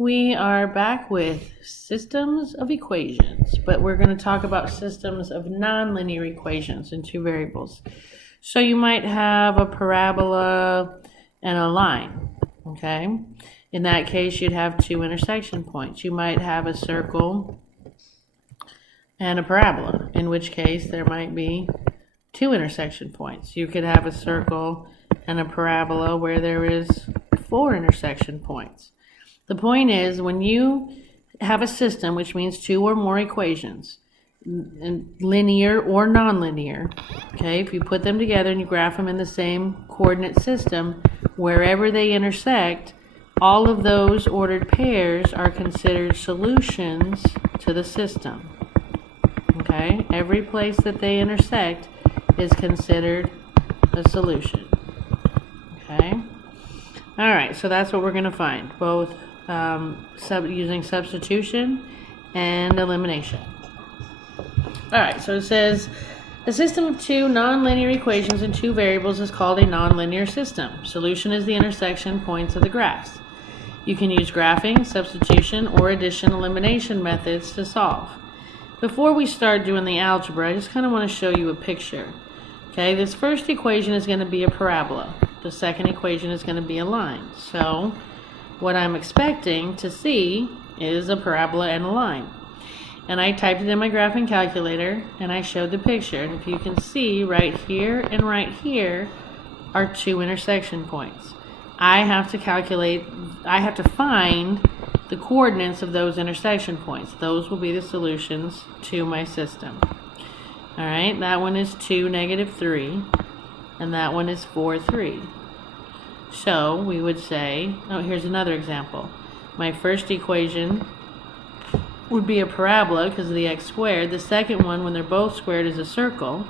We are back with systems of equations, but we're going to talk about systems of nonlinear equations in two variables. So you might have a parabola and a line, okay? In that case, you'd have two intersection points. You might have a circle and a parabola, in which case there might be two intersection points. You could have a circle and a parabola where there is four intersection points. The point is, when you have a system, which means two or more equations, linear or nonlinear, okay, if you put them together and you graph them in the same coordinate system, wherever they intersect, all of those ordered pairs are considered solutions to the system. Okay, every place that they intersect is considered a solution. Okay, all right, so that's what we're going to find, both using substitution and elimination. All right, so it says a system of two nonlinear equations in two variables is called a nonlinear system. Solution is the intersection points of the graphs. You can use graphing, substitution, or addition elimination methods to solve. Before we start doing the algebra, I just kind of want to show you a picture. Okay, this first equation is going to be a parabola. The second equation is going to be a line. So what I'm expecting to see is a parabola and a line. And I typed it in my graphing calculator and I showed the picture. And if you can see, right here and right here are two intersection points. I have to find the coordinates of those intersection points. Those will be the solutions to my system. All right, that one is 2, -3, and that one is 4, 3. So we would say, oh, here's another example. My first equation would be a parabola because of the x squared. The second one, when they're both squared, is a circle.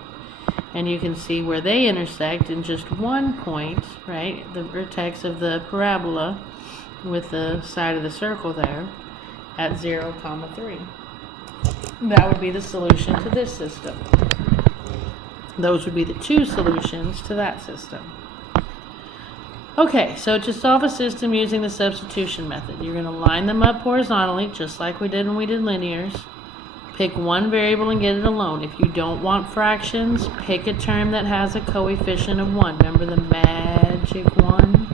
And you can see where they intersect in just one point, right? The vertex of the parabola with the side of the circle there at 0, 3. That would be the solution to this system. Those would be the two solutions to that system. Okay, so to solve a system using the substitution method, you're going to line them up horizontally, just like we did when we did linears. Pick one variable and get it alone. If you don't want fractions, pick a term that has a coefficient of 1. Remember the magic 1?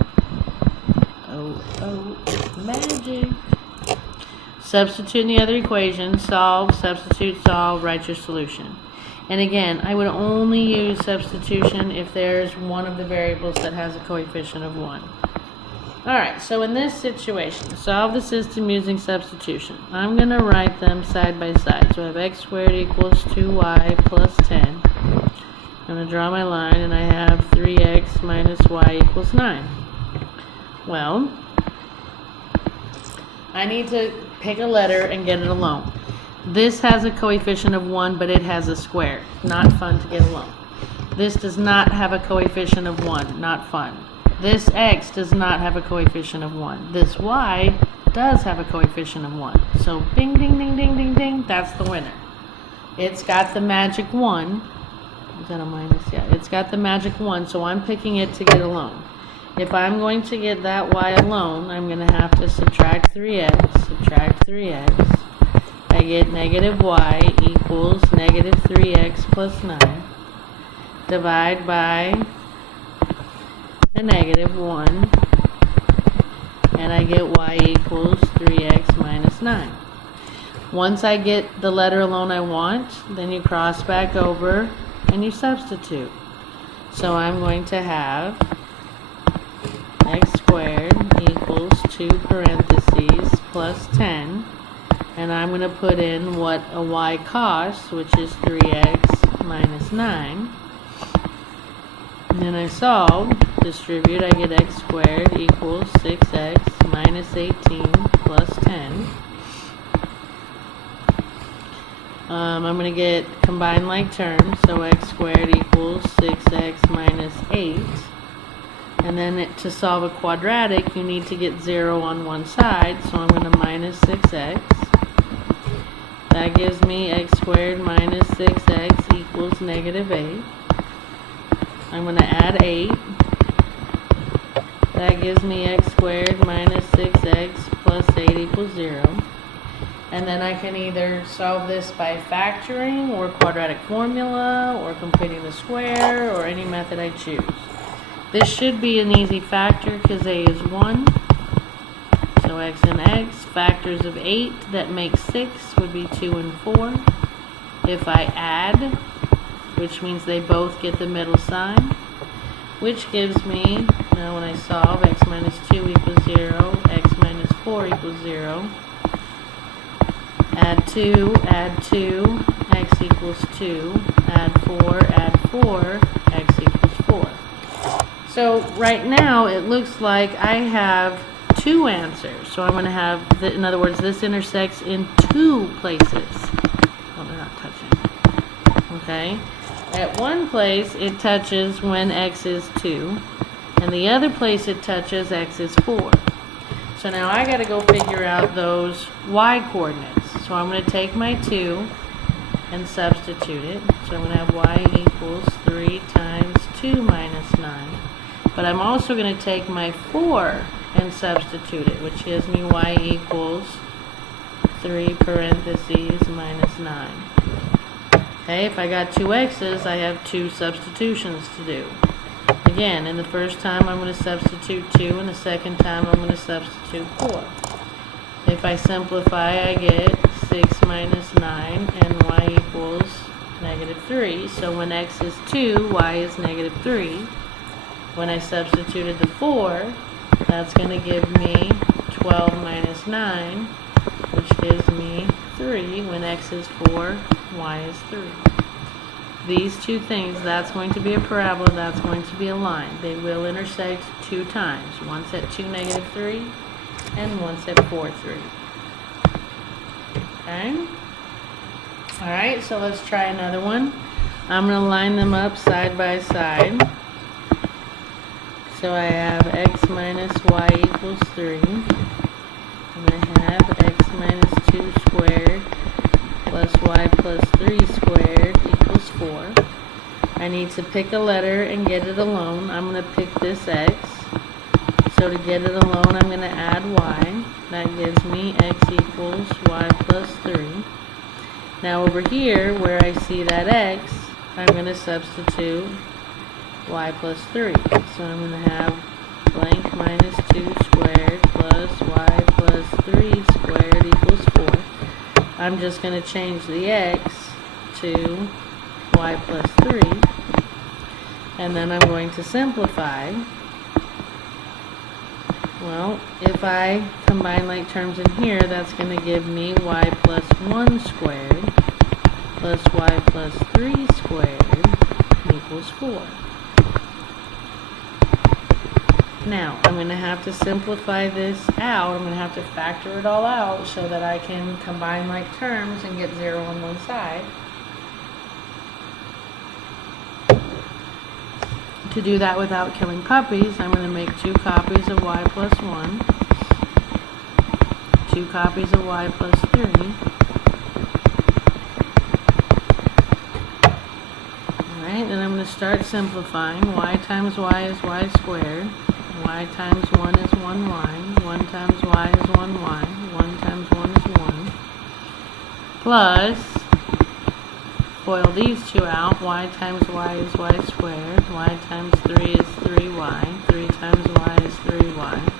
Oh, it's magic. Substitute in the other equation, solve, substitute, solve, write your solution. And again, I would only use substitution if there's one of the variables that has a coefficient of 1. Alright, so in this situation, solve the system using substitution. I'm going to write them side by side. So I have x squared equals 2y plus 10. I'm going to draw my line, and I have 3x minus y equals 9. Well, I need to pick a letter and get it alone. This has a coefficient of 1, but it has a square. Not fun to get alone. This does not have a coefficient of 1. Not fun. This x does not have a coefficient of 1. This y does have a coefficient of 1. So bing, ding, ding, ding, ding, ding, that's the winner. It's got the magic 1. Is that a minus? Yeah, it's got the magic 1, so I'm picking it to get alone. If I'm going to get that y alone, I'm going to have to subtract 3x, subtract 3x. I get negative y equals negative 3x plus 9. Divide by a negative 1. And I get y equals 3x minus 9. Once I get the letter alone I want, then you cross back over and you substitute. So I'm going to have x squared equals 2 parentheses plus 10. And I'm going to put in what a y costs, which is 3x minus 9. And then I solve, distribute, I get x squared equals 6x minus 18 plus 10. I'm going to get combined like terms, so x squared equals 6x minus 8. And then to solve a quadratic, you need to get 0 on one side, so I'm going to minus 6x. That gives me x squared minus 6x equals negative 8. I'm going to add 8. That gives me x squared minus 6x plus 8 equals 0. And then I can either solve this by factoring or quadratic formula or completing the square or any method I choose. This should be an easy factor because a is 1. So x and x, factors of 8 that make 6 would be 2 and 4. If I add, which means they both get the middle sign, which gives me, now when I solve, x minus 2 equals 0, x minus 4 equals 0. Add 2, x equals 2, add 4, x equals 4. So right now it looks like I have two answers. So I'm going to have, in other words, this intersects in two places. Oh, they're not touching. Okay. At one place it touches when x is 2, and the other place it touches x is 4. So now I got to go figure out those y coordinates. So I'm going to take my 2 and substitute it. So I'm going to have y equals 3 times 2 minus 9. But I'm also going to take my 4 and substitute it, which gives me y equals 3 parentheses minus 9. Okay, if I got two x's, I have two substitutions to do. Again, in the first time I'm going to substitute 2, and the second time I'm going to substitute 4. If I simplify, I get 6 minus 9, and y equals negative 3. So when x is 2, y is negative 3. When I substituted the 4, that's going to give me 12 minus 9, which gives me 3. When x is 4, y is 3. These two things, that's going to be a parabola, that's going to be a line. They will intersect two times. Once at 2, negative 3, and once at 4, 3. Okay? Alright, so let's try another one. I'm going to line them up side by side. So I have x minus y equals 3. And I have x minus 2 squared plus y plus 3 squared equals 4. I need to pick a letter and get it alone. I'm going to pick this x. So to get it alone, I'm going to add y. That gives me x equals y plus 3. Now over here, where I see that x, I'm going to substitute y plus 3. So I'm going to have blank minus 2 squared plus y plus 3 squared equals 4. I'm just going to change the x to y plus 3. And then I'm going to simplify. Well, if I combine like terms in here, that's going to give me y plus 1 squared plus y plus 3 squared equals 4. Now, I'm going to have to simplify this out. I'm going to have to factor it all out so that I can combine like terms and get 0 on one side. To do that without killing puppies, I'm going to make 2 copies of y plus 1, 2 copies of y plus 3, alright, then I'm going to start simplifying. Y times y is y squared, y times 1 is 1y, 1 times y is 1y, 1 times 1 is 1, plus, FOIL these two out, y times y is y squared, y times 3 is 3y, 3 times y is 3y,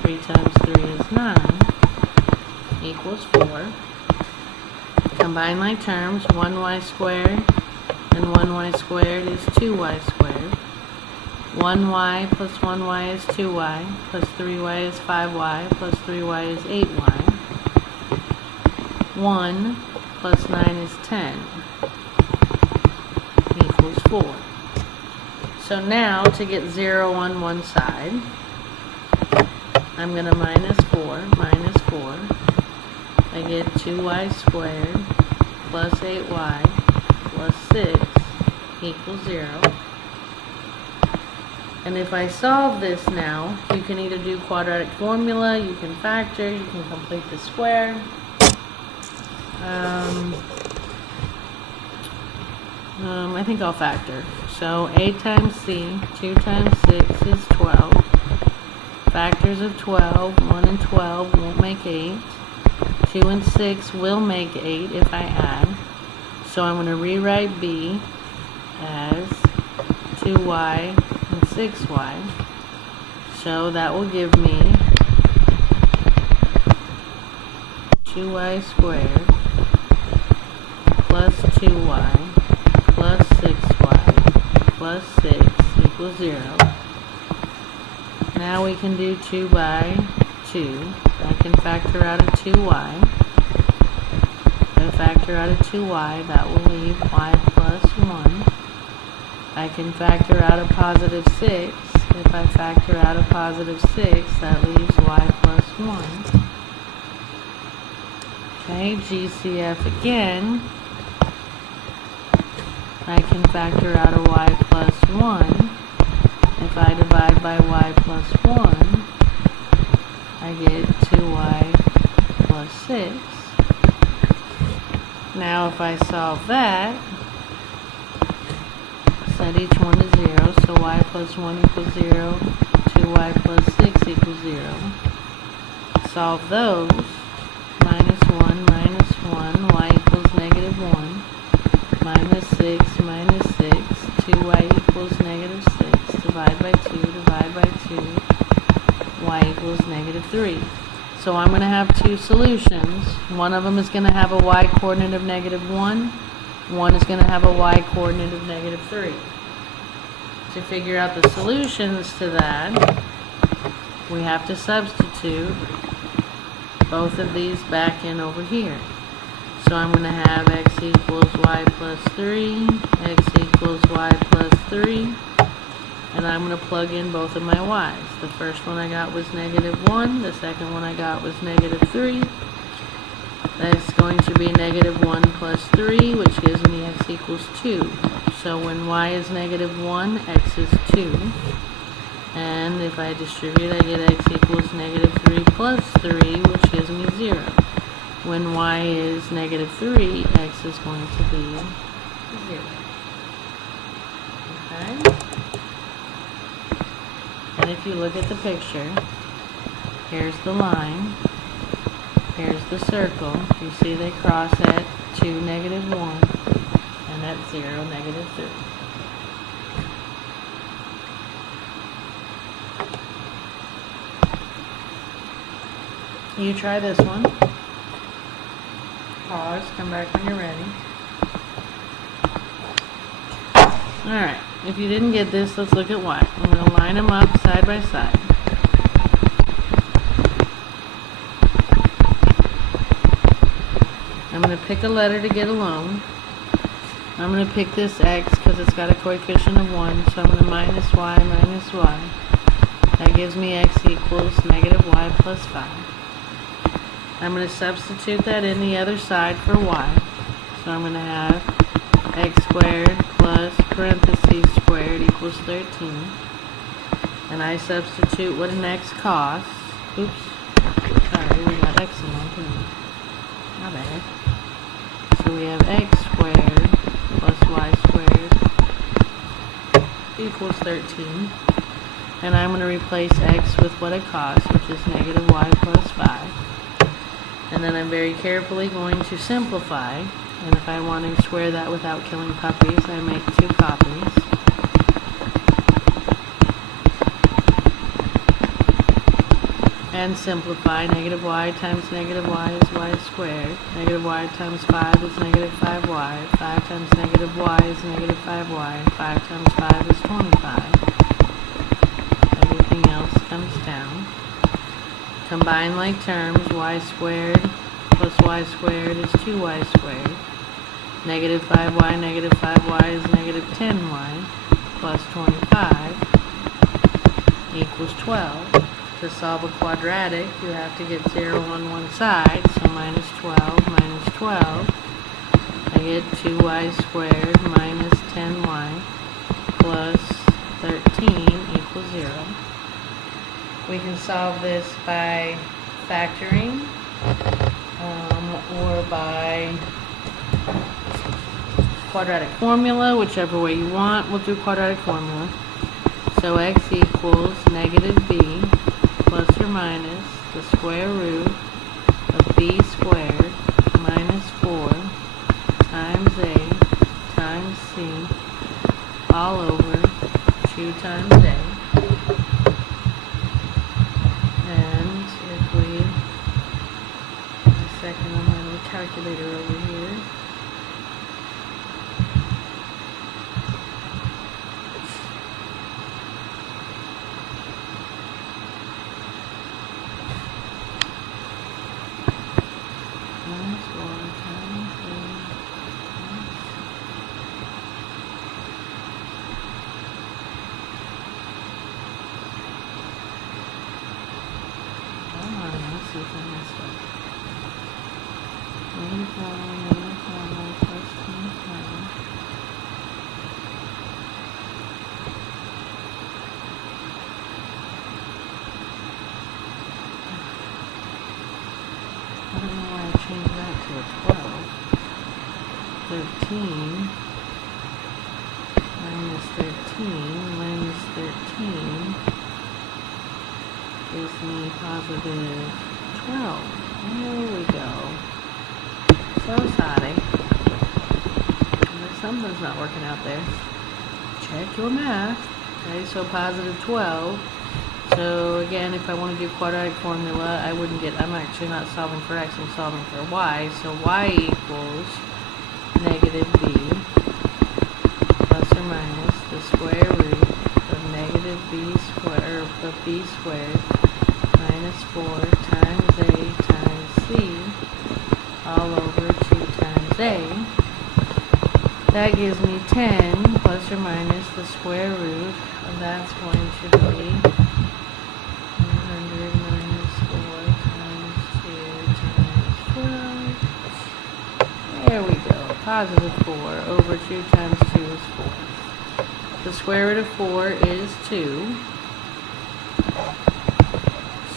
3 times 3 is 9, equals 4. Combine like terms, 1y squared and 1y squared is 2y squared. 1y plus 1y is 2y, plus 3y is 5y, plus 3y is 8y. 1 plus 9 is 10. Equals 4. So now to get 0 on one side, I'm going to minus 4. I get 2y squared plus 8y plus 6 equals 0. And if I solve this now, you can either do quadratic formula, you can factor, you can complete the square. I think I'll factor. So a times c, 2 times 6 is 12. factors of 12. 1 and 12 won't make 8. 2 and 6 will make 8 if I add. So I'm going to rewrite b as 2y and 6y. So that will give me 2y squared plus 2y plus 6y plus 6 equals 0. Now we can do 2 by 2. I can factor out a 2y. If I factor out a 2y, that will leave y plus 1. I can factor out a positive 6. If I factor out a positive 6, that leaves y plus 1. Okay, GCF again. I can factor out a y plus 1. If I divide by y plus 1, I get 2y plus 6. Now if I solve that, set each one to 0, so y plus 1 equals 0, 2y plus 6 equals 0. Solve those, minus 1, y equals negative 1, minus 6, 2y equals negative 6, divide by 2, y equals negative 3. So I'm going to have two solutions. One of them is going to have a y coordinate of negative 1. One is going to have a y coordinate of negative 3. To figure out the solutions to that, we have to substitute both of these back in over here. So I'm going to have x equals y plus 3, x equals y plus 3, and I'm going to plug in both of my y's. The first one I got was negative 1, the second one I got was negative 3. That's going to be negative 1 plus 3, which gives me x equals 2. So when y is negative 1, x is 2. And if I distribute, I get x equals negative 3 plus 3, which gives me 0. When y is negative 3, x is going to be 0. Okay? And if you look at the picture, here's the line, here's the circle. You see they cross at 2, negative 1, and at 0, negative 3. You try this one. Pause, come back when you're ready. Alright, if you didn't get this, let's look at y. I'm going to line them up side by side. I'm going to pick a letter to get alone. I'm going to pick this x because it's got a coefficient of 1, so I'm going to minus y. That gives me x equals negative y plus 5. I'm going to substitute that in the other side for y. So I'm going to have x squared plus parentheses squared equals 13. And I substitute what an x costs. Oops. Sorry, we got x in one too. My bad. So we have x squared plus y squared equals 13. And I'm going to replace x with what it costs, which is negative y plus 5. And then I'm very carefully going to simplify. And if I want to square that without killing puppies, I make 2 copies. And simplify. Negative y times negative y is y squared. Negative y times 5 is negative 5y. 5 times negative y is negative 5y. And 5 times 5 is 25. Everything else comes down. Combine like terms. Y squared plus y squared is 2y squared. Negative 5y is negative 10y plus 25 equals 12. To solve a quadratic, you have to get 0 on one side, so minus 12 minus 12. I get 2y squared minus 10y plus 13 equals 0. We can solve this by factoring or by quadratic formula, whichever way you want. We'll do quadratic formula. So x equals negative b plus or minus the square root of b squared minus 4 times a times c all over 2 times a. And if we, a second on my little calculator over here. I don't know why I changed that to a 12. 13 minus 13 gives me positive 12. There we go. So sorry. Something's not working out there. Check your math. Okay, so positive 12. So again, if I want to do quadratic formula, I'm actually not solving for x, I'm solving for y. So y equals negative b plus or minus the square root of negative b squared minus 4 times a times c all over 2 times a. That gives me 10 plus or minus the square root, and that's going to be 100 minus 4 times 2 times 12. There we go. Positive 4 over 2 times 2 is 4. The square root of 4 is 2.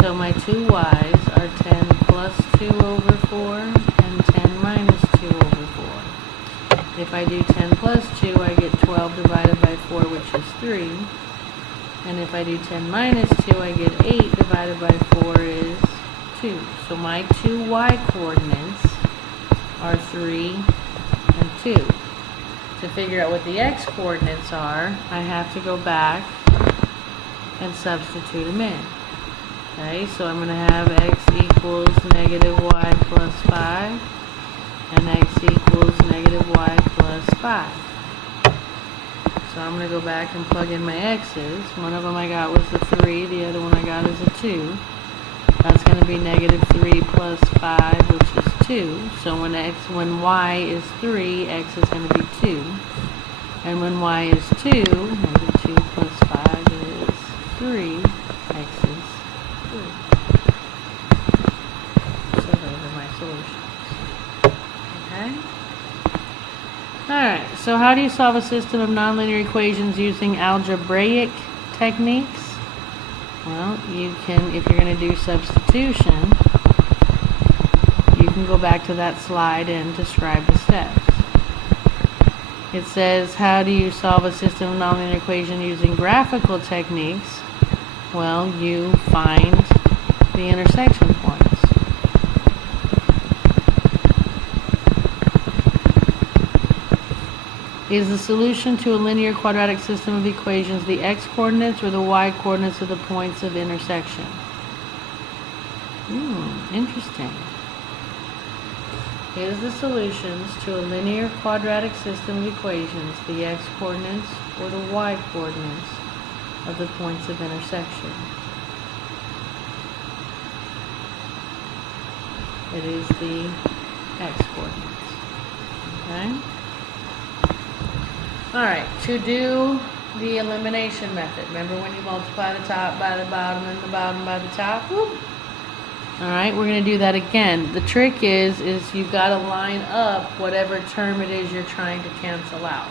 So my two y's are 10 plus 2 over 4 and 10 minus 2 over 4. If I do 10 plus 2, I get 12 divided by 4, which is 3. And if I do 10 minus 2, I get 8 divided by 4 is 2. So my two y coordinates are 3 and 2. To figure out what the x coordinates are, I have to go back and substitute them in. Okay, so I'm going to have x equals negative y plus 5. And x equals negative y plus 5. So I'm going to go back and plug in my x's. One of them I got was the 3, the other one I got is a 2. That's going to be negative 3 plus 5, which is 2. So when y is 3, x is going to be 2. And when y is 2, negative 2 plus 5 is 3, x is 3. So those are my solutions. Okay. Alright, so how do you solve a system of nonlinear equations using algebraic techniques? Well, you can, if you're going to do substitution, you can go back to that slide and describe the steps. It says, how do you solve a system of nonlinear equation using graphical techniques? Well, you find the intersection points. Is the solution to a linear quadratic system of equations the x-coordinates or the y-coordinates of the points of intersection? Interesting. Is the solutions to a linear quadratic system of equations the x-coordinates or the y-coordinates of the points of intersection? It is the x-coordinates. Okay? Alright, to do the elimination method, remember when you multiply the top by the bottom and the bottom by the top? Alright, we're going to do that again. The trick is you've got to line up whatever term it is you're trying to cancel out.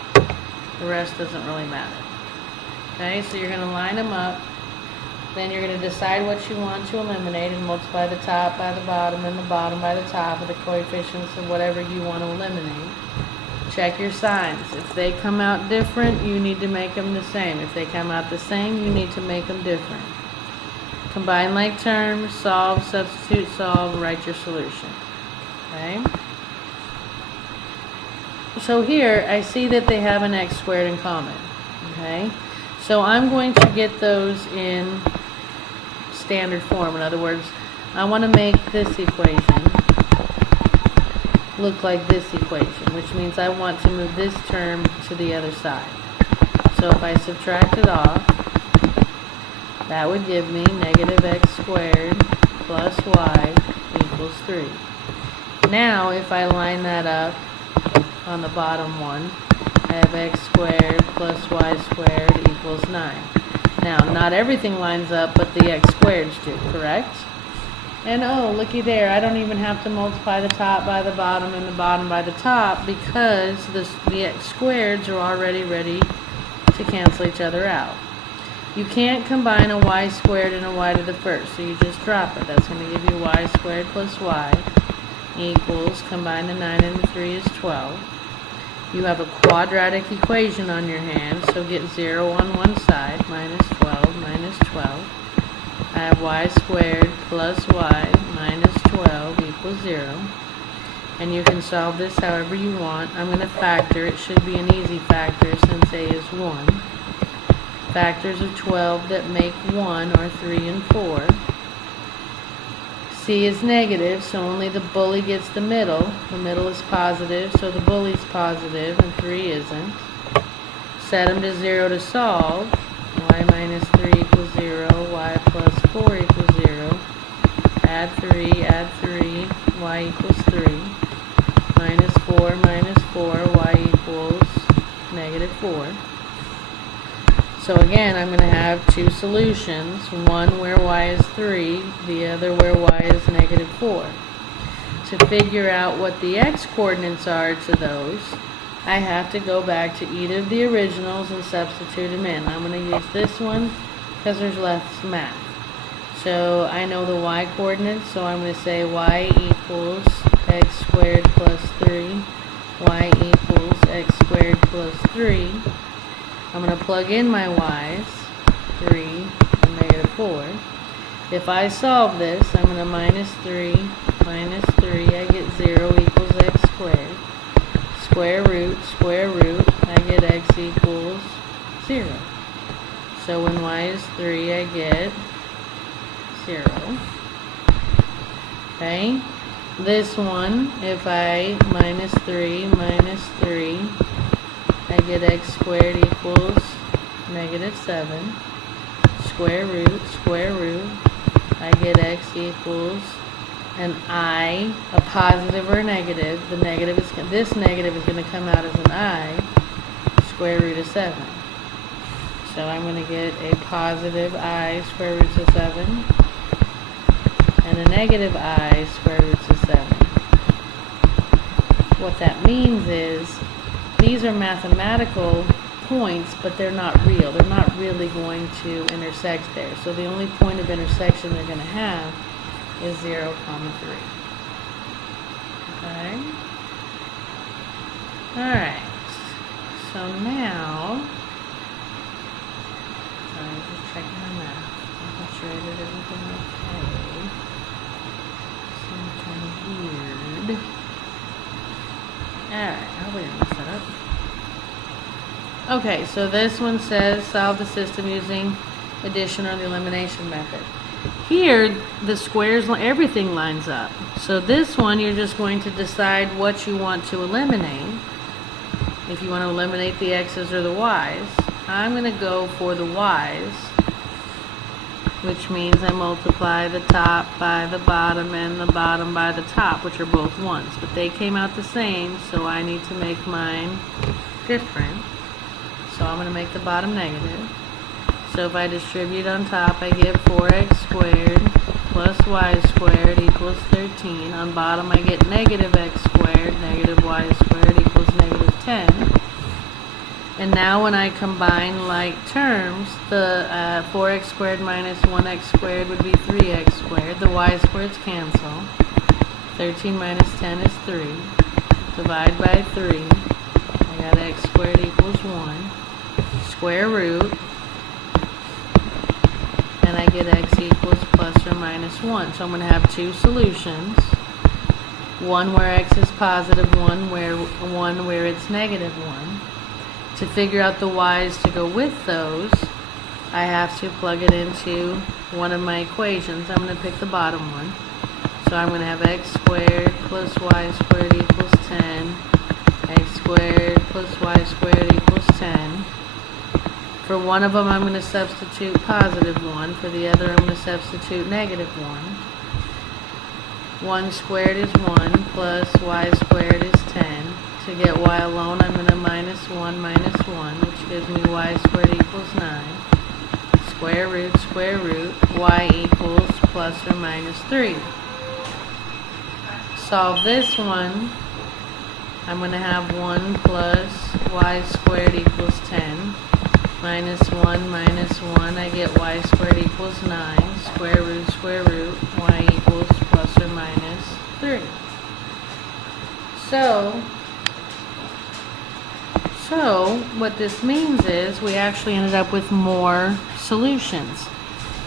The rest doesn't really matter. Okay, so you're going to line them up. Then you're going to decide what you want to eliminate and multiply the top by the bottom and the bottom by the top of the coefficients of whatever you want to eliminate. Check your signs. If they come out different, you need to make them the same. If they come out the same, you need to make them different. Combine like terms, solve, substitute, solve, write your solution. Okay? So here, I see that they have an x squared in common. Okay? So I'm going to get those in standard form. In other words, I want to make this equation look like this equation, which means I want to move this term to the other side. So if I subtract it off, that would give me negative x squared plus y equals 3. Now, if I line that up on the bottom one, I have x squared plus y squared equals 9. Now, not everything lines up, but the x squareds do, correct? And oh, looky there, I don't even have to multiply the top by the bottom and the bottom by the top because the x squareds are already ready to cancel each other out. You can't combine a y squared and a y to the first, so you just drop it. That's going to give you y squared plus y equals, combine the 9 and the 3 is 12. You have a quadratic equation on your hand, so get 0 on one side, minus 12, minus 12. I have y squared plus y minus 12 equals 0. And you can solve this however you want. I'm going to factor. It should be an easy factor since a is 1. Factors of 12 that make 1 are 3 and 4. C is negative, so only the bully gets the middle. The middle is positive, so the bully's positive, and 3 isn't. Set them to 0 to solve. Y minus 3 equals 0, y plus 4 equals 0. Add 3, y equals 3. Minus 4, y equals negative 4. So again, I'm going to have two solutions, one where y is 3, the other where y is negative 4. To figure out what the x coordinates are to those, I have to go back to either of the originals and substitute them in. I'm going to use this one because there's less math. So I know the y coordinates, so I'm going to say y equals x squared plus 3, y equals x squared plus 3. I'm going to plug in my y's, 3 and negative 4. If I solve this, I'm going to minus 3, I get 0 equals x squared. Square root, I get x equals 0. So when y is 3, I get 0. Okay? This one, if I minus 3, I get x squared equals negative 7. Square root, I get x equals an I, a positive or a negative. This negative is going to come out as an I, square root of 7. So I'm going to get a positive I square root of 7 and a negative I square root of 7. What that means is these are mathematical points, but they're not real. They're not really going to intersect there. So the only point of intersection they're going to have is 0, 3. Okay? Alright. So now, sorry, just checking my math. Making sure I did everything okay. Seems kind of weird. Alright, I'll wait and mess that up. Okay, so this one says solve the system using addition or the elimination method. Here, the squares, everything lines up. So this one, you're just going to decide what you want to eliminate. If you want to eliminate the x's or the y's. I'm going to go for the y's, which means I multiply the top by the bottom and the bottom by the top, which are both 1s. But they came out the same, so I need to make mine different. So I'm going to make the bottom negative. So if I distribute on top, I get 4x squared plus y squared equals 13. On bottom, I get negative x squared, negative y squared equals negative 10. And now when I combine like terms, the 4x squared minus 1x squared would be 3x squared. The y squareds cancel. 13 minus 10 is 3. Divide by 3. I got x squared equals 1. Square root. and I get x equals plus or minus 1. So I'm going to have two solutions. One where x is positive, one where it's negative 1. To figure out the y's to go with those, I have to plug it into one of my equations. I'm going to pick the bottom one. So I'm going to have x squared plus y squared equals 10. X squared plus y squared equals 10. For one of them, I'm going to substitute positive 1. For the other, I'm going to substitute negative 1. 1 squared is 1 plus y squared is 10. To get y alone, I'm going to minus 1, which gives me y squared equals 9. Square root, y equals plus or minus 3. Solve this one. I'm going to have 1 plus y squared equals 10. Minus 1, I get y squared equals 9. Square root, y equals plus or minus 3. So what this means is we actually ended up with more solutions.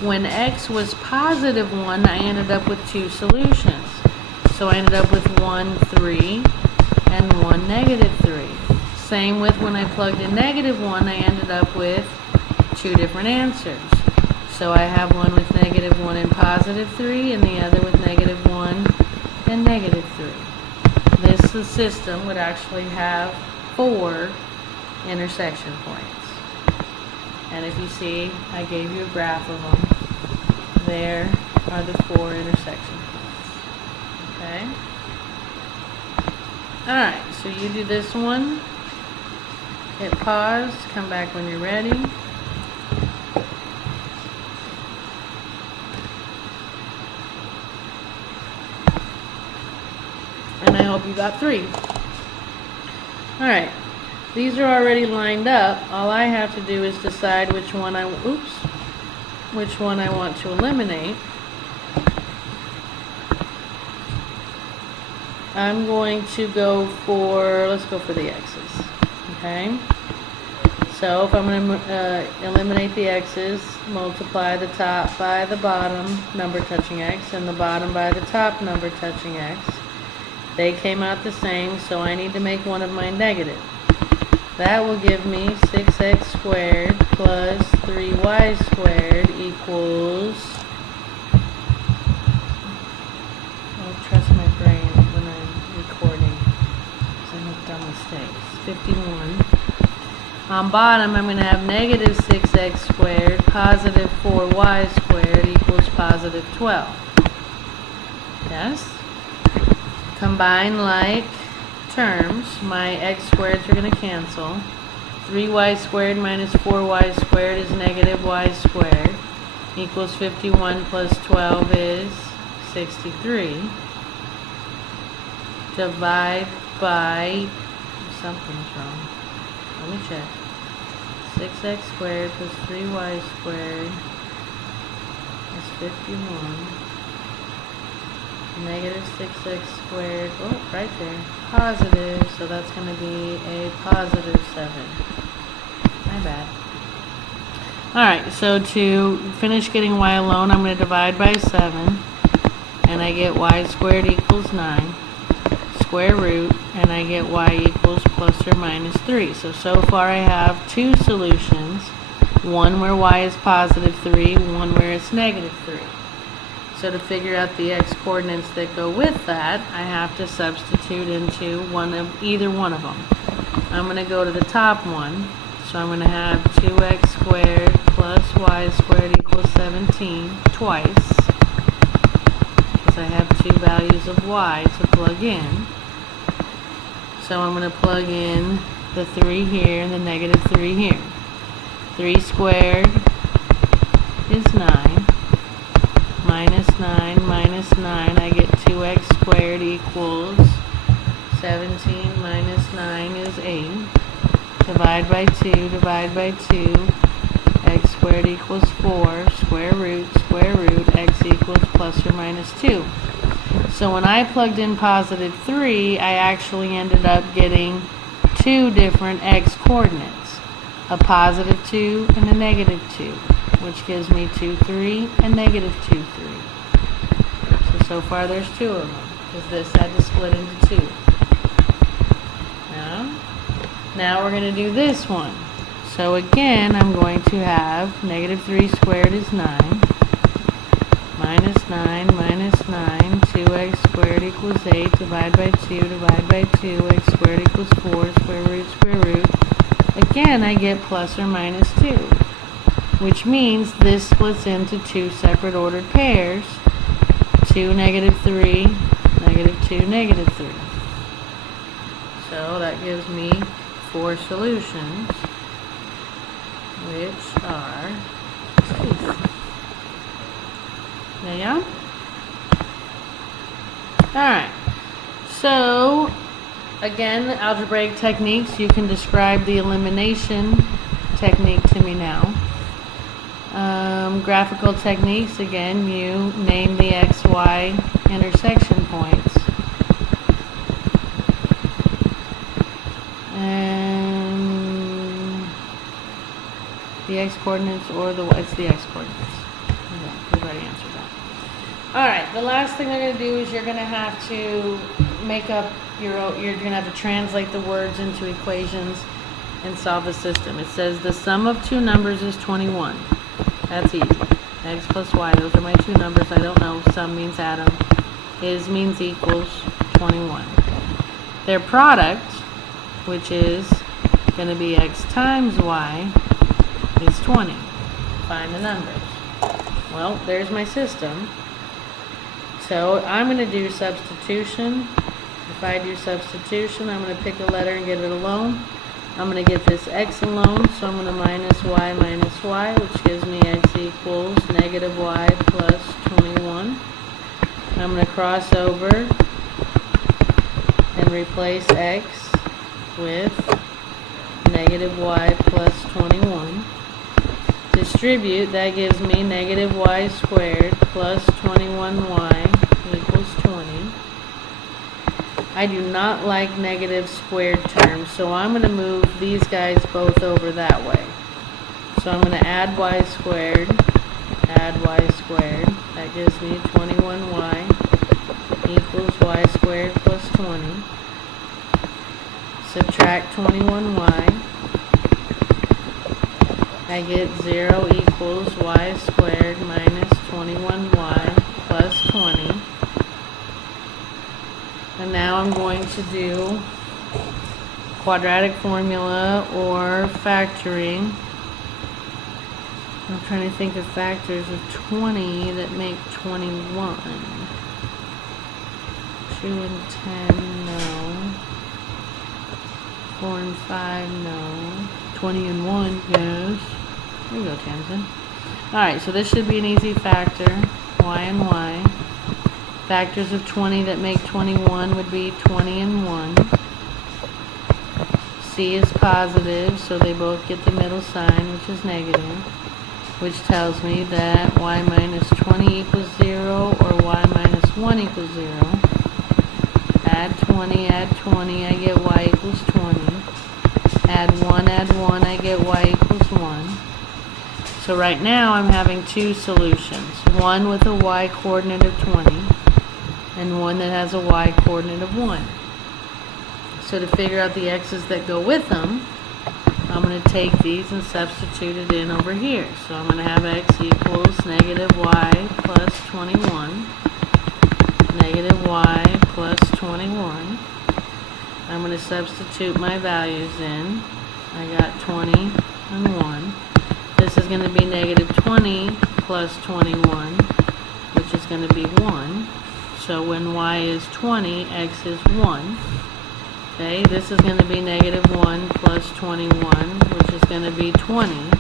When x was positive 1, I ended up with two solutions. So I ended up with 1, 3, and 1, negative 3. Same with when I plugged in negative 1, I ended up with two different answers. So I have one with negative 1 and positive 3, and the other with negative 1 and negative 3. This system would actually have 4 intersection points. And if you see, I gave you a graph of them. There are the 4 intersection points. Okay? Alright, so you do this one. Hit pause, come back when you're ready. And I hope you got 3. Alright, these are already lined up. All I have to do is decide which one I want to eliminate. I'm going to go for, let's go for the x's. Okay? So if I'm going to eliminate the x's, multiply the top by the bottom number touching x and the bottom by the top number touching x. They came out the same, so I need to make one of mine negative. That will give me 6x squared plus 3y squared equals, I'll trust my brain when I'm recording because I make dumb mistakes. 51. On bottom, I'm going to have negative 6x squared, positive 4y squared equals positive 12. Yes? Combine like terms. My x squareds are going to cancel. 3y squared minus 4y squared is negative y squared equals 51 plus 12 is 63. Divide by, something's wrong. Let me check. 6x squared plus 3y squared is 51. Negative 6x squared, oh, right there, positive, so that's going to be a positive 7. My bad. Alright, so to finish getting y alone, I'm going to divide by 7, and I get y squared equals 9, square root, and I get y equals plus or minus 3. So far I have two solutions, one where y is positive 3, one where it's negative 3. So to figure out the x coordinates that go with that, I have to substitute into either one of them. I'm going to go to the top one, so I'm going to have 2x squared plus y squared equals 17 twice, because I have two values of y to plug in. So I'm going to plug in the 3 here and the negative 3 here. 3 squared is 9. Minus 9, I get 2x squared equals 17 minus 9 is 8. Divide by 2, x squared equals 4, square root, x equals plus or minus 2. So when I plugged in positive 3, I actually ended up getting two different x coordinates, a positive 2 and a negative 2. which gives me 2, 3, and negative 2, 3. So far there's 2 of them, because this had to split into 2. Now we're going to do this one. So again, I'm going to have negative 3 squared is 9, minus 9, 2x squared equals 8, divide by 2, x squared equals 4, square root. Again, I get plus or minus 2, which means this splits into 2 separate ordered pairs, 2, negative 3, negative 2, negative 3. So that gives me 4 solutions, which are 2. There. Alright, so again, algebraic techniques, you can describe the elimination technique to me now. Graphical techniques, again, you name the x, y intersection points. And the x coordinates or the y, it's the x coordinates. Yeah, we've already answered that. Alright, the last thing I'm going to do is you're going to have to make up you're going to have to translate the words into equations and solve the system. It says the sum of two numbers is 21. That's easy. X plus y, those are my two numbers. I don't know. Sum means add them. Is means equals 21. Their product, which is going to be x times y, is 20. Find the numbers. Well, there's my system. So I'm going to do substitution. If I do substitution, I'm going to pick a letter and get it alone. I'm going to get this x alone, so I'm going to minus y, which gives me x equals negative y plus 21. I'm going to cross over and replace x with negative y plus 21. Distribute, that gives me negative y squared plus 21y equals 20. I do not like negative squared terms, so I'm going to move these guys both over that way. So I'm going to add y squared, that gives me 21y equals y squared plus 20. Subtract 21y. I get 0 equals y squared minus 21y plus 20. And now I'm going to do quadratic formula or factoring. I'm trying to think of factors of 20 that make 21. 2 and 10, no. 4 and 5, no. 20 and 1, yes. There you go, Tamsin. Alright, so this should be an easy factor. Y and y. Factors of 20 that make 21 would be 20 and 1. C is positive, so they both get the middle sign, which is negative, which tells me that y minus 20 equals 0 or y minus 1 equals 0. Add 20, I get y equals 20. Add 1, I get y equals 1. So right now I'm having two solutions. One with a y coordinate of 20 and one that has a y coordinate of 1. So to figure out the x's that go with them, I'm going to take these and substitute it in over here. So I'm going to have x equals negative y plus 21, negative y plus 21. I'm going to substitute my values in. I got 20 and 1. This is going to be negative 20 plus 21, which is going to be 1. So when y is 20, x is 1. Okay, this is going to be negative 1 plus 21, which is going to be 20.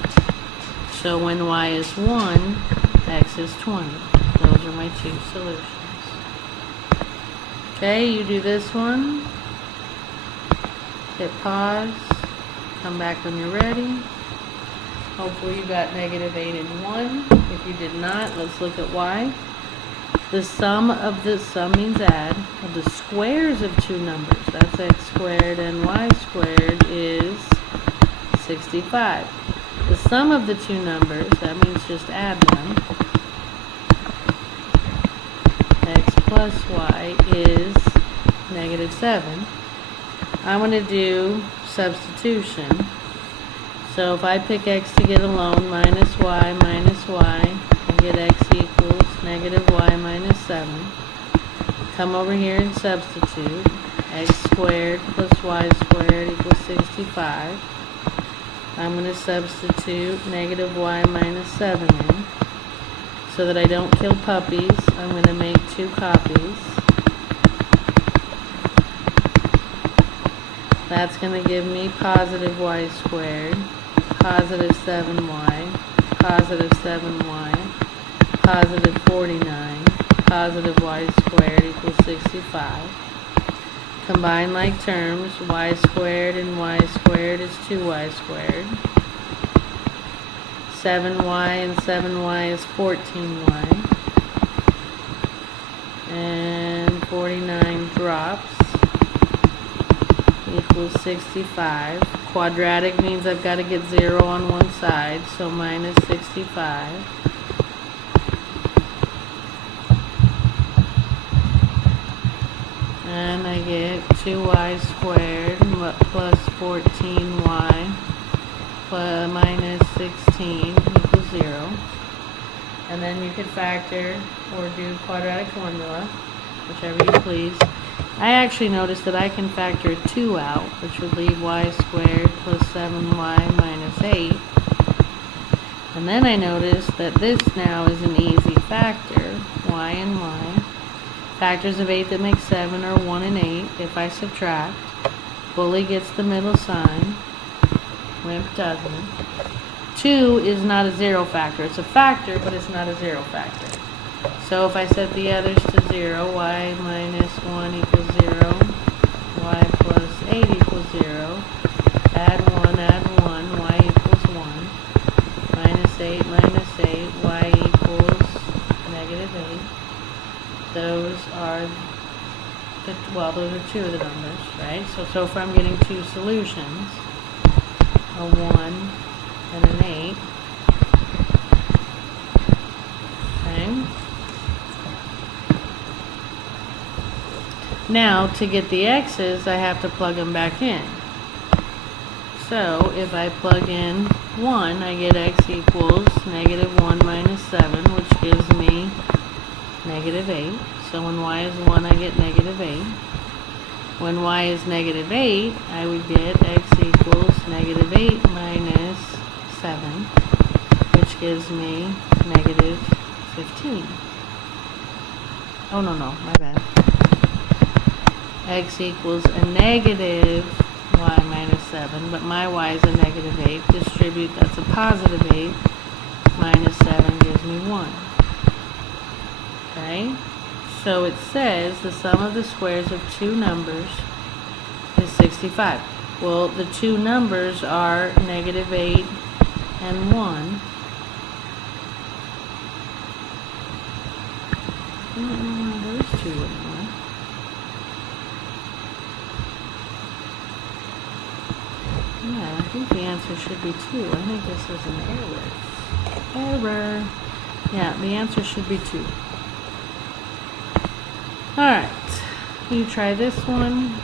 So when y is 1, x is 20. Those are my two solutions. Okay, you do this one. Hit pause. Come back when you're ready. Hopefully you got negative 8 and 1. If you did not, let's look at y. The sum means add, of the squares of two numbers, that's x squared and y squared, is 65. The sum of the two numbers, that means just add them, x plus y is -7. I'm going to do substitution. So if I pick x to get alone, minus y, I get x equals -y minus 7. Come over here and substitute. X squared plus y squared equals 65. I'm going to substitute -y minus 7 in. So that I don't kill puppies, I'm going to make 2 copies. That's going to give me positive y squared, positive 7y, positive 7y, positive 49, positive y squared equals 65. Combine like terms, y squared and y squared is 2y squared. 7y and 7y is 14y. And 49 drops equals 65. Quadratic means I've got to get 0 on one side, so minus 65. And I get 2y squared plus 14y plus minus 16 equals 0. And then you could factor or do quadratic formula, whichever you please. I actually noticed that I can factor 2 out, which would leave y squared plus 7y minus 8. And then I noticed that this now is an easy factor, y and y. Factors of 8 that make 7 are 1 and 8. If I subtract, bully gets the middle sign, wimp doesn't. 2 is not a 0 factor. It's a factor, but it's not a 0 factor. So if I set the others to 0, y minus 1 equals 0, y plus 8 equals 0, add 1, y equals 1, minus 8, y equals -8. Those are those are 2 of the numbers, right? So far I'm getting 2 solutions, a 1 and an 8. Okay. Now, to get the x's, I have to plug them back in. So, if I plug in 1, I get x equals -1 minus 7, which gives me -8. So when y is 1, I get -8. When y is -8, I would get x equals -8 minus 7, which gives me -15. Oh, no, my bad. X equals a negative y minus 7, but my y is a -8. Distribute, that's a positive 8. Minus 7 gives me 1. Okay? So it says the sum of the squares of 2 numbers is 65. Well, the 2 numbers are -8 and 1. I don't know why those 2 wouldn't work. Yeah, I think the answer should be 2. I think this is an error. Yeah, the answer should be 2. Alright, you try this one.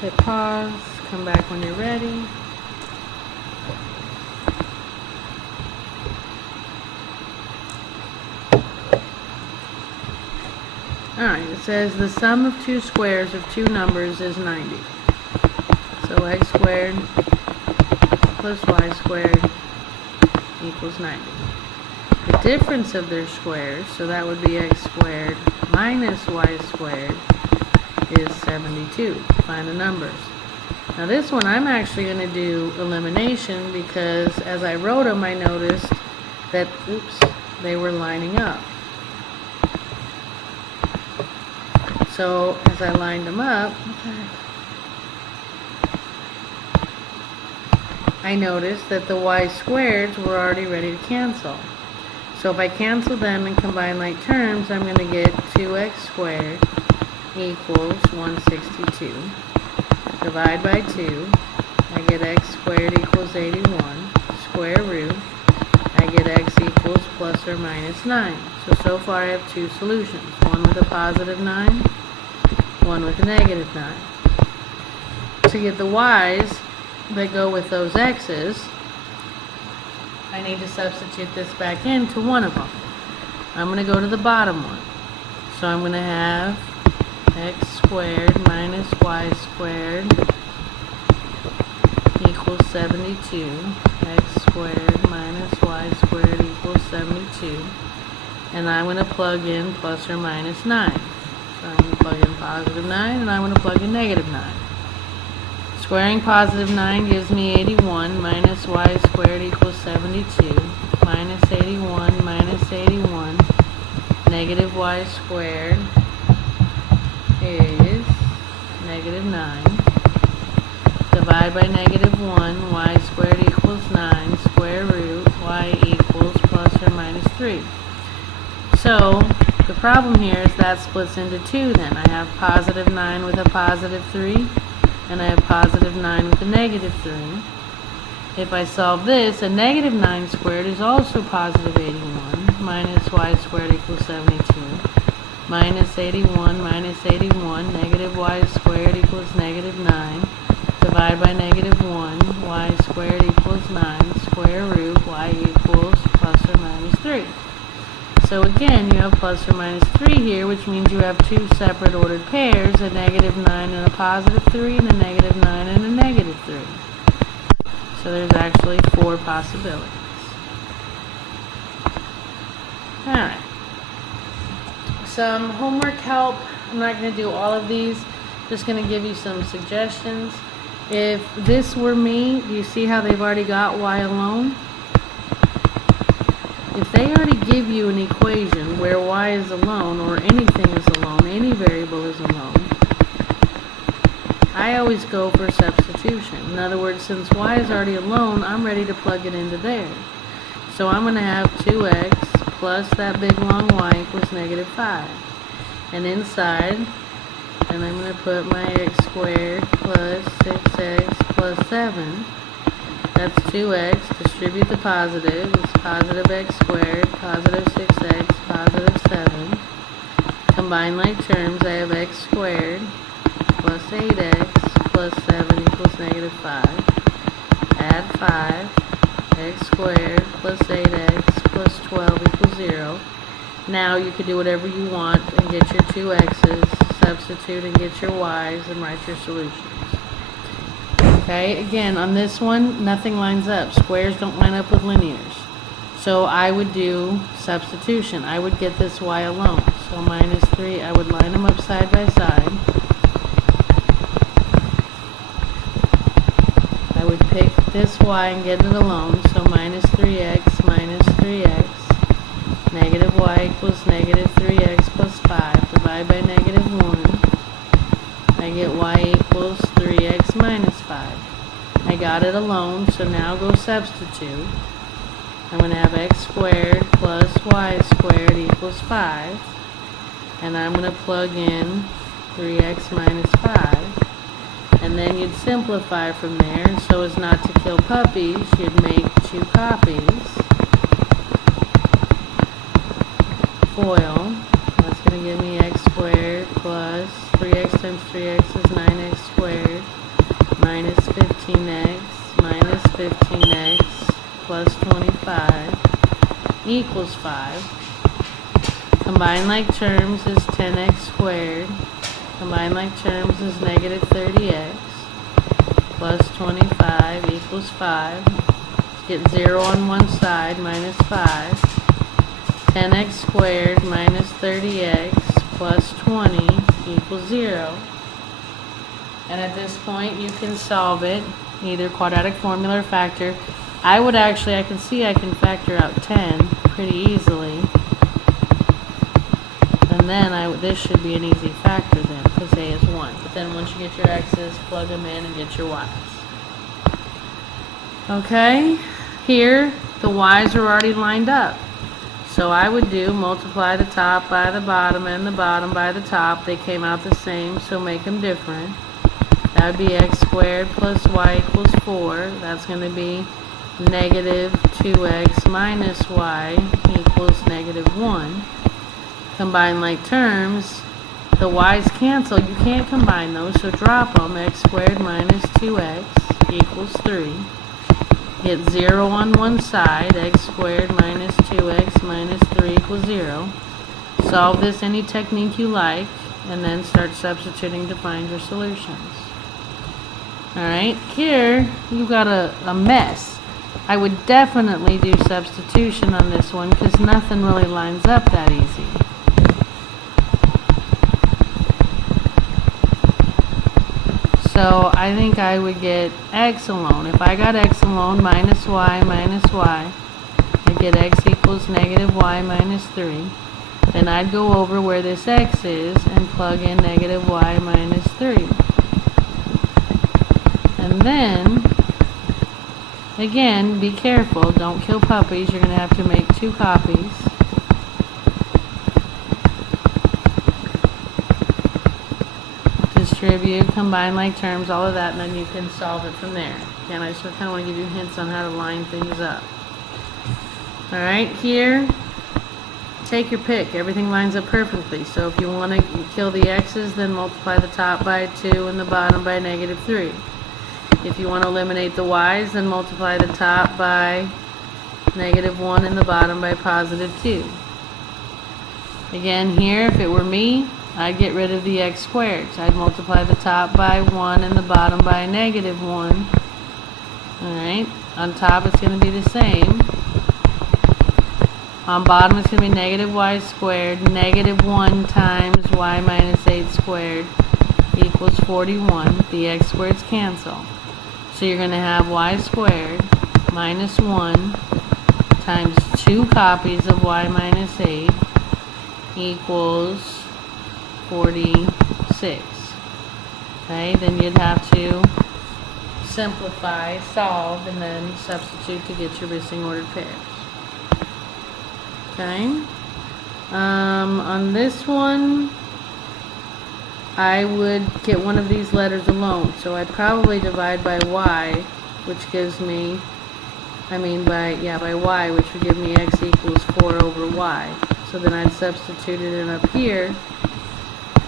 Hit pause. Come back when you're ready. Alright, it says the sum of 2 squares of 2 numbers is 90. So x squared plus y squared equals 90. The difference of their squares, so that would be x squared minus y squared, is 72. Find the numbers. Now this one I'm actually going to do elimination because as I wrote them I noticed that, they were lining up. So as I lined them up, I noticed that the y squareds were already ready to cancel. So if I cancel them and combine like terms, I'm going to get 2x squared equals 162. Divide by 2, I get x squared equals 81. square root. I get x equals plus or minus 9. So far I have two solutions, one with a positive 9, one with a negative 9. To get the y's that go with those x's, I need to substitute this back into one of them. I'm going to go to the bottom one. So I'm going to have x squared minus y squared equals 72. X squared minus y squared equals 72. And I'm going to plug in plus or minus 9. So I'm going to plug in positive 9 and I'm going to plug in negative 9. Squaring positive 9 gives me 81 minus y squared equals 72. Minus 81 minus 81. Negative y squared is negative 9. Divide by negative 1. Y squared equals 9. Square root y equals plus or minus 3. So the problem here is that splits into 2 then. I have positive 9 with a positive 3. And I have positive 9 with a negative 3. If I solve this, a negative 9 squared is also positive 81. Minus y squared equals 72. Minus 81 minus 81. Negative y squared equals negative 9. Divide by negative 1. Y squared equals 9. Square root y equals plus or minus 3. So again, you have plus or minus 3 here, which means you have two separate ordered pairs, a negative 9 and a positive 3, and a negative 9 and a negative 3. So there's actually 4 possibilities. Alright. Some homework help. I'm not going to do all of these. Just going to give you some suggestions. If this were me, do you see how they've already got y alone? If they already give you an equation where y is alone, or anything is alone, any variable is alone, I always go for substitution. In other words, since y is already alone, I'm ready to plug it into there. So I'm going to have 2x plus that big long y equals negative 5. And inside, and I'm going to put my x squared plus 6x plus 7. That's 2x, distribute the positive, it's positive x squared, positive 6x, positive 7. Combine like terms, I have x squared plus 8x plus 7 equals negative 5. Add 5, x squared plus 8x plus 12 equals 0. Now you can do whatever you want and get your two x's, substitute and get your y's, and write your solutions. Okay, again, on this one, nothing lines up. Squares don't line up with linears. So I would do substitution. I would get this y alone. So minus 3, I would line them up side by side. I would pick this y and get it alone. So minus 3x minus 3x. Negative y equals negative 3x plus 5. Divide by negative 1. I get y equals 3x minus 5. I got it alone, so now go substitute. I'm going to have x squared plus y squared equals 5. And I'm going to plug in 3x minus 5. And then you'd simplify from there, and so as not to kill puppies, you'd make 2 copies. Foil. That's going to give me x squared plus 3x times 3x is 9x squared minus 15x minus 15x plus 25 equals 5. Combine like terms is 10x squared. Combine like terms is negative 30x plus 25 equals 5. Let's get 0 on one side, minus 5. 10x squared minus 30x plus 20 equals 0. And at this point you can solve it, either quadratic formula or factor. I can see I can factor out 10 pretty easily. And then this should be an easy factor then, because a is 1. But then once you get your x's, plug them in and get your y's. Okay, here the y's are already lined up. So I would do multiply the top by the bottom and the bottom by the top. They came out the same, so make them different. That would be x squared plus y equals 4. That's going to be negative 2x minus y equals negative 1. Combine like terms. The y's cancel. You can't combine those, so drop them. X squared minus 2x equals 3. Get 0 on one side. X squared minus 2x minus 3 equals 0. Solve this any technique you like, and then start substituting to find your solutions. Alright, here you've got a mess. I would definitely do substitution on this one because nothing really lines up that easy. So I think I would get x alone. If I got x alone, minus y, I get x equals negative y minus 3. Then I'd go over where this x is and plug in negative y minus 3. And then, again, be careful. Don't kill puppies. You're going to have to make 2 copies. Distribute, combine like terms, all of that, and then you can solve it from there. Again, I just kind of want to give you hints on how to line things up. Alright, here, take your pick. Everything lines up perfectly. So if you want to kill the x's, then multiply the top by 2 and the bottom by negative 3. If you want to eliminate the y's, then multiply the top by negative 1 and the bottom by positive 2. Again, here, if it were me, I'd get rid of the x squared. So I'd multiply the top by 1 and the bottom by negative 1. Alright, on top it's going to be the same. On bottom it's going to be negative y squared. Negative 1 times y minus 8 squared equals 41. The x squareds cancel. So you're going to have y squared minus 1 times 2 copies of y minus 8 equals 46. Okay, then you'd have to simplify, solve, and then substitute to get your missing ordered pairs. Okay. On this one, I would get one of these letters alone. So I'd probably divide by y, which gives me, by y, which would give me x equals 4 over y. So then I'd substitute it in up here,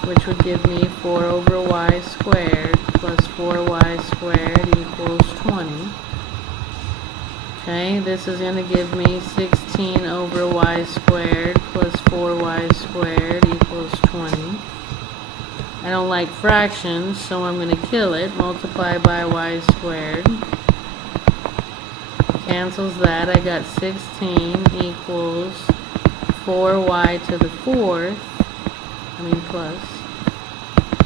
which would give me 4 over y squared plus 4y squared equals 20. Okay, this is going to give me 16 over y squared plus 4y squared equals 20. I don't like fractions, so I'm going to kill it. Multiply by y squared. Cancels that. I got 16 equals 4y to the 4th, plus,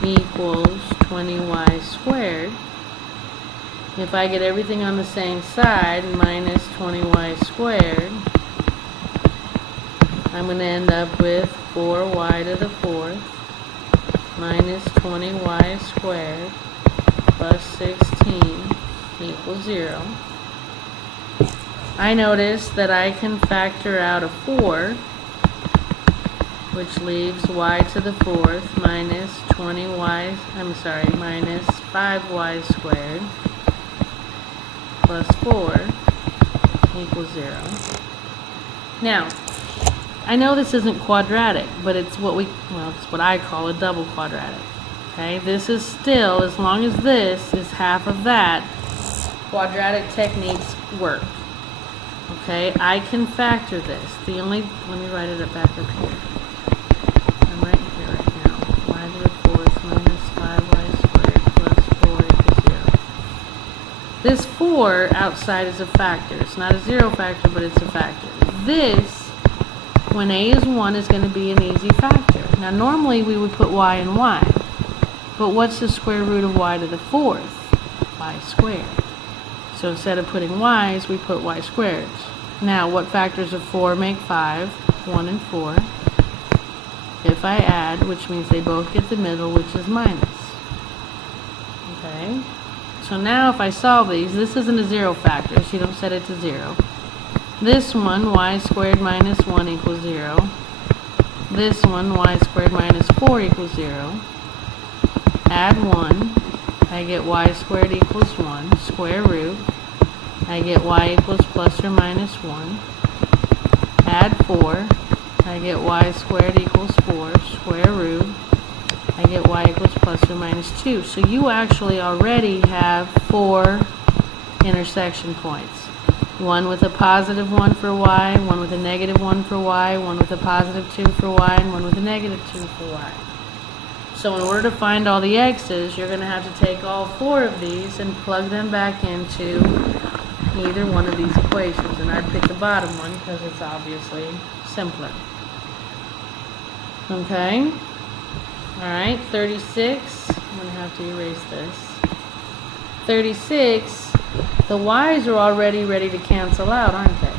equals 20y squared. If I get everything on the same side, minus 20y squared, I'm going to end up with 4y to the 4th minus 20y squared plus 16 equals 0. I notice that I can factor out a 4, which leaves y to the 4th minus minus 5y squared plus 4 equals 0. Now, I know this isn't quadratic, but it's it's what I call a double quadratic. Okay, this is still, as long as this is half of that, quadratic techniques work. Okay, I can factor this. Let me write it back up here. I'm right here right now. Y to the 4th minus 5y squared plus 4 equals 0. This 4 outside is a factor. It's not a 0 factor, but it's a factor. This, when a is 1, is going to be an easy factor. Now normally we would put y and y, but what's the square root of y to the 4th? Y squared. So instead of putting y's, we put y squareds. Now, what factors of 4 make 5? 1 and 4. If I add, which means they both get the middle, which is minus. Okay? So now if I solve these, this isn't a 0 factor, so you don't set it to 0. This one, y squared minus 1 equals 0. This one, y squared minus 4 equals 0. Add 1. I get y squared equals 1, square root. I get y equals plus or minus 1. Add 4. I get y squared equals 4, square root. I get y equals plus or minus 2. So you actually already have 4 intersection points. One with a positive 1 for y, one with a negative 1 for y, one with a positive 2 for y, and one with a negative 2 for y. So in order to find all the x's, you're going to have to take all 4 of these and plug them back into either one of these equations. And I picked the bottom one because it's obviously simpler. Okay? Alright, 36. I'm going to have to erase this. 36, the y's are already ready to cancel out, aren't they?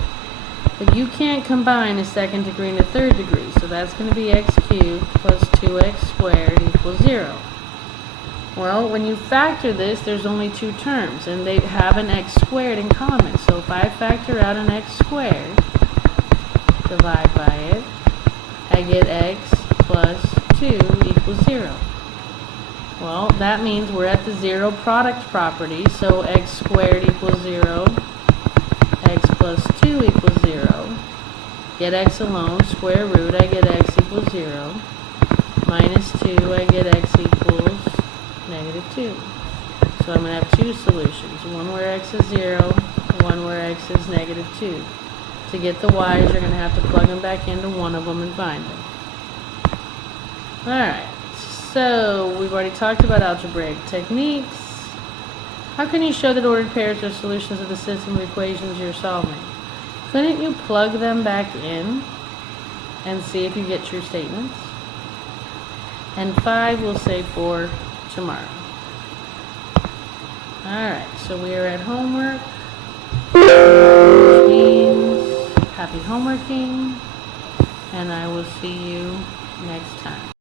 But you can't combine a second degree and a third degree, so that's going to be x cubed plus 2x squared equals 0. Well, when you factor this, there's only 2 terms, and they have an x squared in common. So if I factor out an x squared, divide by it, I get x plus 2 equals 0. Well, that means we're at the zero product property, so x squared equals 0, x plus 2 equals 0. Get x alone, square root, I get x equals 0. Minus 2, I get x equals negative 2. So I'm going to have 2 solutions, one where x is 0, and one where x is negative 2. To get the y's, you're going to have to plug them back into one of them and find them. Alright, so we've already talked about algebraic techniques. How can you show that ordered pairs are solutions of the system of equations you're solving? Couldn't you plug them back in and see if you get true statements? And 5 we'll save for tomorrow. Alright, so we are at homework, which means happy homeworking, and I will see you next time.